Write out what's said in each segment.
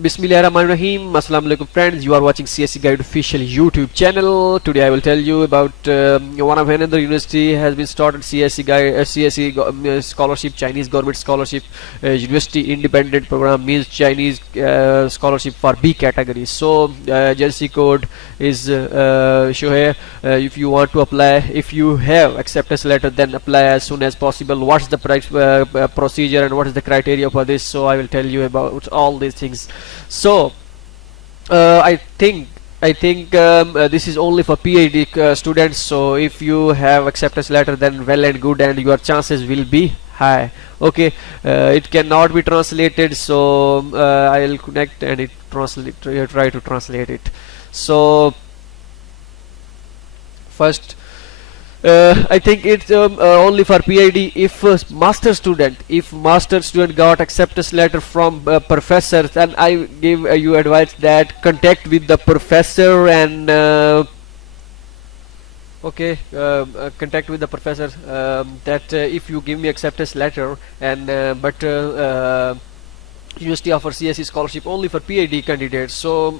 Bismillahirrahmanirrahim. Assalamu alaikum friends. You are watching CSE Guide official YouTube channel. Today I will tell you about one of another university has been started CSE Guide CSE scholarship, Chinese government scholarship, university independent program, means Chinese scholarship for B category. So agency code is show here. If you want to apply, if you have acceptance letter, then apply as soon as possible. What's the procedure and what is the criteria for this? So I will tell you about all these things. So I think this is only for PhD students. So if you have acceptance letter, then well and good, and your chances will be high. Okay, it cannot be translated, so I'll connect and it try to translate it. So first, I think it's only for PhD. If master student got acceptance letter from professor, then I give you advice that contact with the professor and contact with the professor that if you give me acceptance letter and university offers CSE scholarship only for PhD candidates, so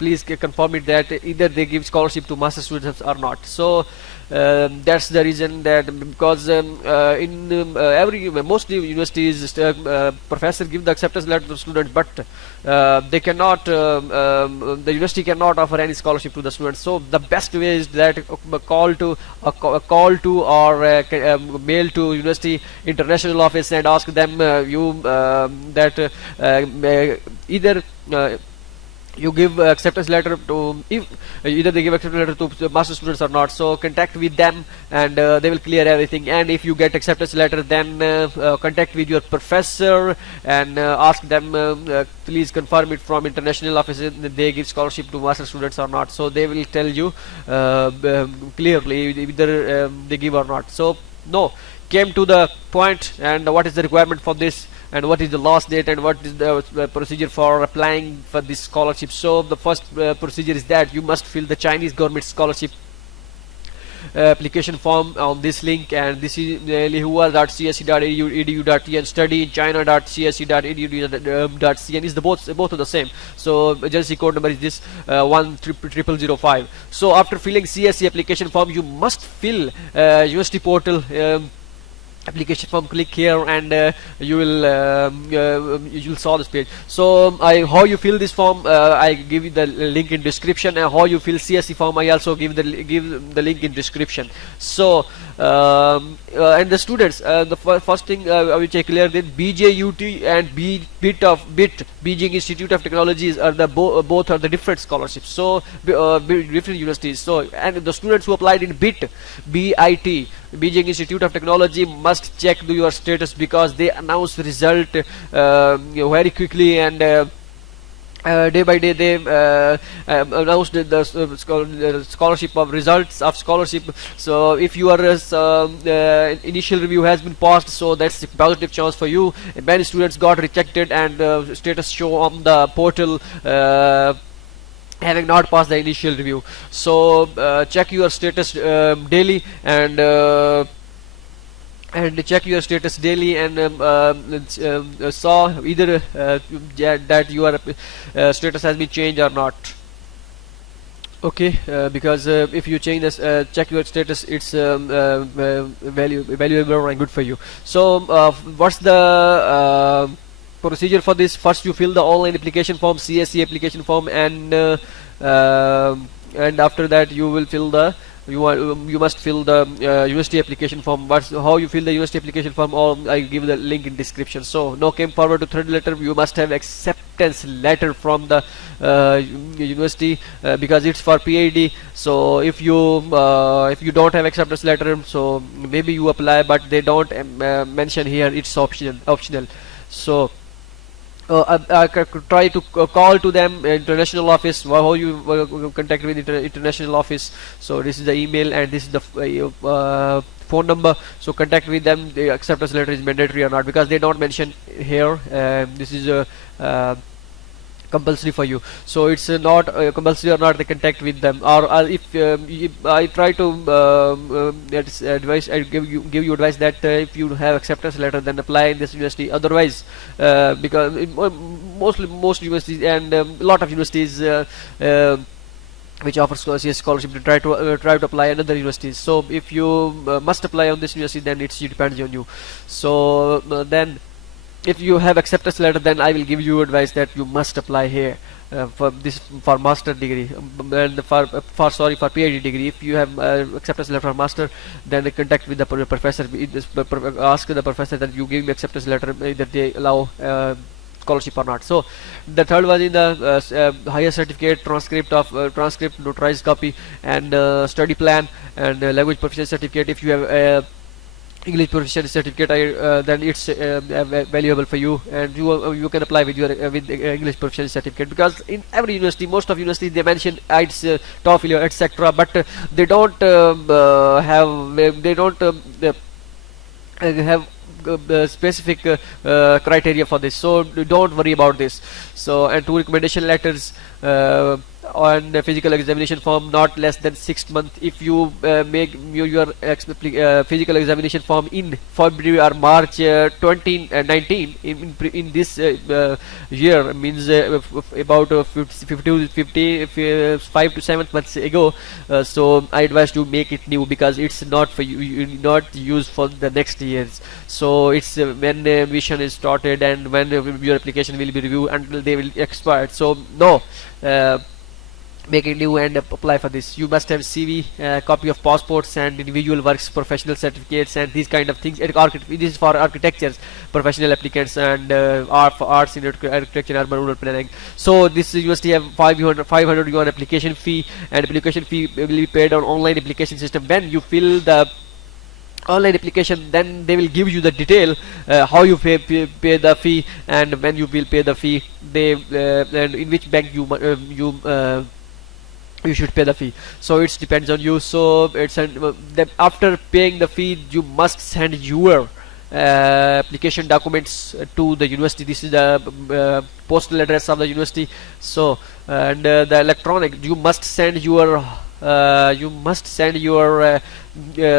please confirm it that either they give scholarship to master students or not. So that's the reason, that because in mostly universities professor give the acceptance letter to students, but they cannot the university cannot offer any scholarship to the students. So the best way is that a call to or mail to university international office and ask them either you give acceptance letter to, if either they give acceptance letter to master students or not. So contact with them and they will clear everything. And if you get acceptance letter, then contact with your professor and ask them please confirm it from international office that they give scholarship to master students or not. So they will tell you clearly either they give or not. So no, came to the point, and what is the requirement for this, and what is the last date, and what is the procedure for applying for this scholarship. So the first procedure is that you must fill the Chinese government scholarship application form on this link, and this is lihua.csc.edu.tn, study in china.csc.edu.cn is the both are the same. So agency code number is this 10005. So after filling CSE application form, you must fill university portal application form. Click here and you will saw this page. So how you fill this form, I give you the link in description, and how you fill CSE form I also give the link in description. So and the students, the first thing I will check clear that BJUT and BIT Beijing Institute of Technologies are the both are the different scholarships. So different universities. So and the students who applied in BIT Beijing Institute of Technology must check your status, because they announce result very quickly, and day by day they announced the scholarship of results of scholarship. So if your initial review has been passed, so that's a positive chance for you. Many students got rejected and status show on the portal having not passed the initial review. So check your status daily and check your status daily, and saw either that your status has been changed or not. Okay, because if you change this, check your status, it's valuable and good for you. So what's the procedure for this? First you fill the online application form, CSE application form, and after that you will fill the you must fill the university application form. But how you fill the university application form, I give the link in description. So now came forward to third letter. You must have acceptance letter from the university because it's for PhD. So if you don't have acceptance letter, so maybe you apply, but they don't mention here, it's optional. So I could try to call to them international office. How you contact with international office? So this is the email and this is the phone number. So contact with them. The acceptance letter is mandatory or not, because they don't mention here. This is compulsory for you. So it's not compulsory or not the contact with them, or if I try to advice, I give you advice that if you have acceptance letter, then apply in this university. Otherwise, because most universities and a lot of universities which offers scholarship, to try to apply another universities. So if you must apply on this university, then it depends on you. So then if you have acceptance letter, then I will give you advice that you must apply here for master degree, and for PhD degree. If you have acceptance letter for master, then contact with the professor. Ask the professor that you give me acceptance letter, that they allow scholarship or not. So the third was in the higher certificate, transcript, notarized copy, and study plan, and language proficiency certificate. If you have English proficiency certificate, then it's valuable for you, and you can apply with your English proficiency certificate, because in every university, most of universities, they mention IELTS, TOEFL, etc., but they don't have specific criteria for this. So don't worry about this. So, and two recommendation letters on physical examination form not less than 6 months. If you make your physical examination form in February or March 2019, in this year, means about 5 to 7 months ago, so I advise you make it new, because it's not for you, not used for the next years. So it's when the admission is started and when your application will be reviewed until they will expire. So no, make it new and apply for this. You must have CV, copy of passports, and individual works, professional certificates, and these kind of things. This is for architectures, professional applicants, and for arts in architecture, urban rural planning. So this university have 500 yuan application fee, and application fee will be paid on online application system. When you fill the online application, then they will give you the detail how you pay the fee, and when you will pay the fee, they and in which bank you should pay the fee. So it depends on you. So it's that after paying the fee, you must send your application documents to the university. This is the postal address of the university. So and the electronic, you must send your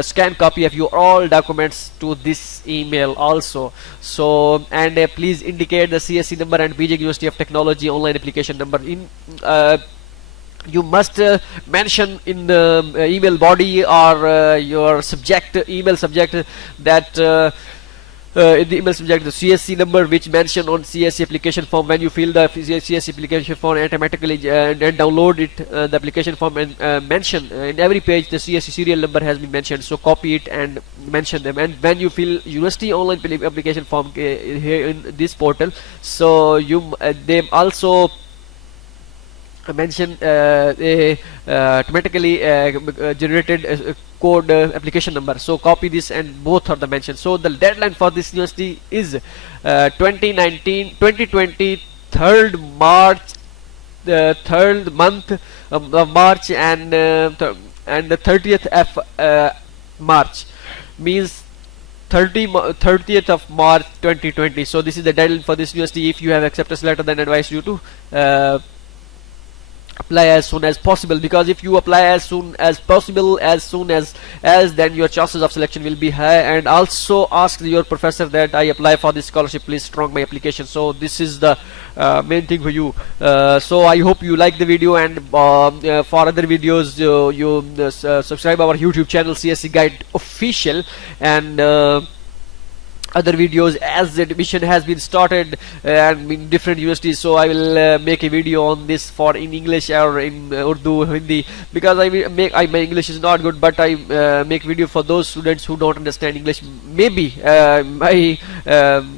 scanned copy of your all documents to this email also. So and please indicate the CSE number and Beijing University of Technology online application number. In you must mention in the email body or your email subject that in the email subject, the CSC number which mentioned on CSC application form. When you fill the CSC application form, automatically and download it, the application form, and mention in every page the CSC serial number has been mentioned. So copy it and mention them. And when you fill university online application form here in this portal, so they also mention automatically generated code application number. So copy this, and both are the mentioned. So the deadline for this university is 2020 3rd March, the 3rd month of March, and the 30th of March, means 30th of March 2020. So this is the deadline for this university. If you have acceptance letter, then advise you to apply as soon as possible, because if you apply as soon as possible, as then your chances of selection will be high. And also ask your professor that I apply for this scholarship, please strong my application. So this is the main thing for you. So I hope you like the video, and for other videos you subscribe our YouTube channel CSE Guide Official, and other videos as the admission has been started and in different universities. So I will make a video on this for in English or in Urdu, Hindi, because my English is not good, but I make video for those students who don't understand English. Maybe my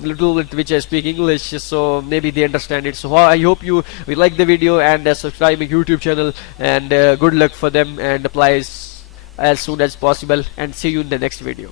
little bit which I speak English, so maybe they understand it. So I hope you will like the video and subscribe my YouTube channel, and good luck for them, and apply as soon as possible, and see you in the next video.